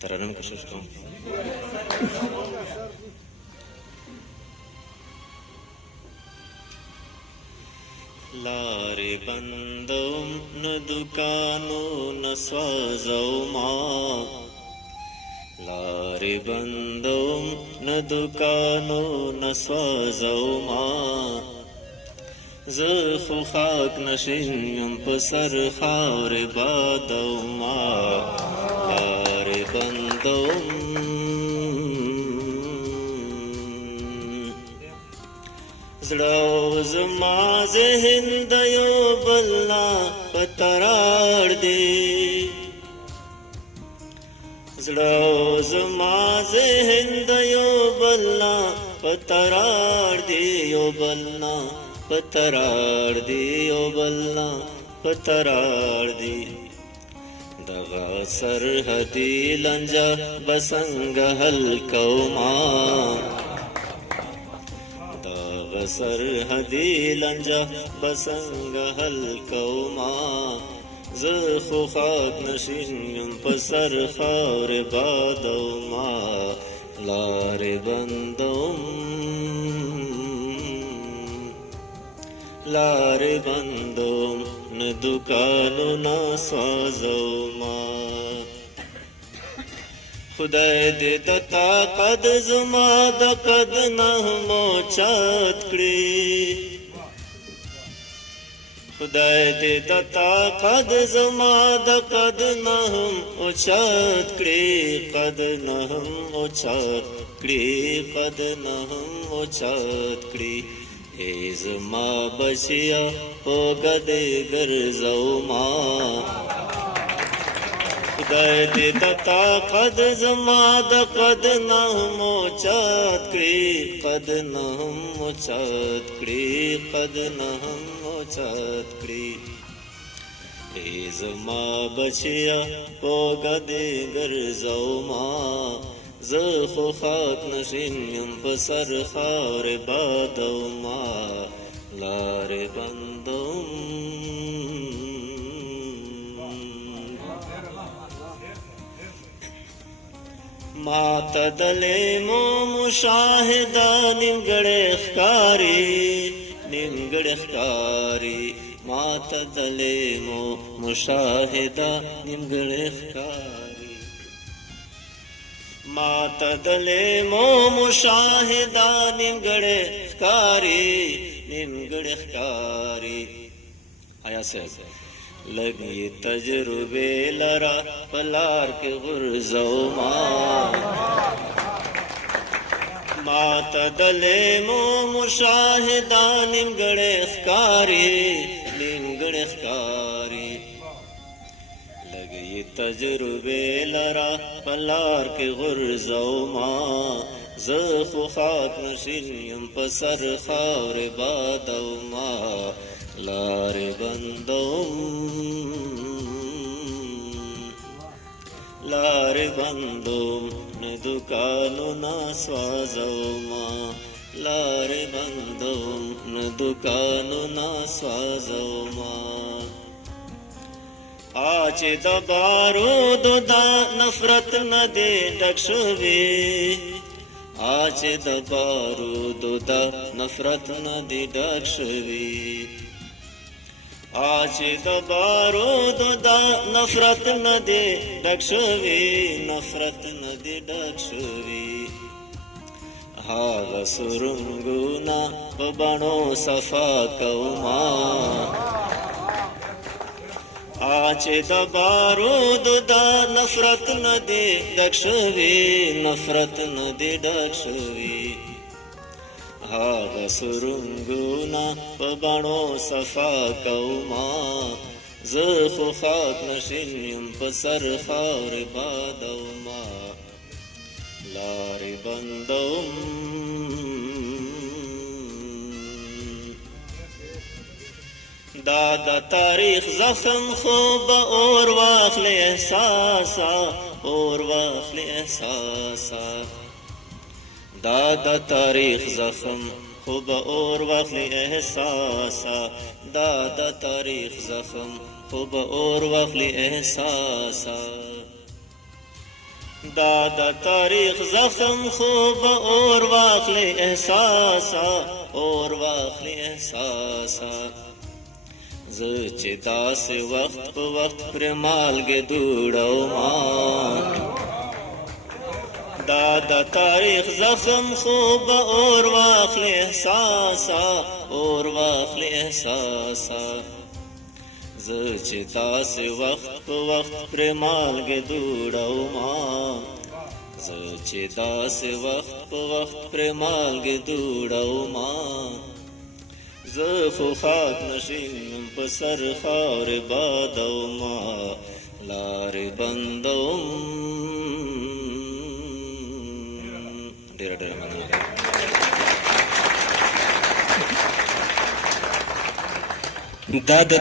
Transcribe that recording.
ترنم کوشش کوم. لارې بندوم نه دوکانو نه سوځوما، لارې بندوم نه دوکانو نه سوځوما، زه خو خاک نشین یم په سر خاورې بادوما، لارې بندوم زړه زما ذهن د یو بل نه په تراړ دی، زړه زما ذهن د یو بل نه په تراړ دی، یو بل نه په تراړ دی، یو بل نه په تراړ دی. دغه سرحدي لنجه به څنګه حل کوما، سرحدي لنجه به څنګه حل کوما، زه خو خاک نشین یم په سر خاورې بادوما، لارې بندوم لارې بندوم نه دوکانونه سوځوما. خدای دې د طاقت زما د قد نه هم اوچت کړي، خدای دې د طاقت زما د قد نه هم اوچت کړي، قد نه هم اوچت کړي، قد نه هم اوچت کړي. ای زما بچیا اوږه دې ګرځوما، خدای دې د طاقت زما د قد نه هم اوچت کړي، قد نه هم اوچت کړي، قد نه هم اوچت کړي. ای زما بچیا اوږه دې ګرځوما، زه خو خاک نشین یم په سر خاورې بادوما، لارې بندوم ماته د لیمو مشاهده نیمګړی ښکاري، نیمګړی ښکاري، ماته د لیمو مشاهده نیمګړی ښکاري، ماته د لیمو مشاهده نیمګړی ښکاري، نیمګړی ښکاري. آیا صاحب لګي تجربه لرا پلار کې غرزوما، ماته د لیمو مشاهده نیمګړی ښکاري، نیمګړی ښکاري. لګي تجربه لرا پلار کې غرزوما، زه خو خاک نشین یم په سر خاورې بادوما، لارې بندوم لارې بندوم نه دوکانونه سوځوما، لارې بندوم نه دوکانونه سوځوما. چې د بارودو دا نفرت نه دی ډک شوي، چې د بارودو دا نفرت نه دی ډک شوي، چې د بارودو دا نفرت نه دی ډک شوي، نفرت نه دی ډک شوي. هغه سرنګونه په بڼو صفا کوما، چې د بارودو دا نفرت نه دی ډک شوي، نفرت نه دی ډک شوي. هغه سرنګونه په بڼو صفا کوما، زه خو خاک نشین یم په سر خاورې بادوما، لارې بندوم دا د تاریخ زخم خو به اور واخلي احساسا، اور واخلي احساسا. دا د تاریخ زخم خو به اور واخلي احساسا، دا د تاریخ زخم خو به اور واخلي احساسا. دا د تاریخ زخم خوب اور واخلي احساسا اور واخلي احساسا زه چې داسې وخت په وخت پر مالګې دوړو ما دا د تاریخ زخم خوب اور واخلي احساسا اور واخلي احساسا زه چې داسې وخت په وخت پر مالګې دوړو ما زه چې داسې وخت په وخت پر مالګې دوړو ما زه خو خاک نشین په سر خاورې بادوما لارې بندوم ډېره ډېره مننه دا د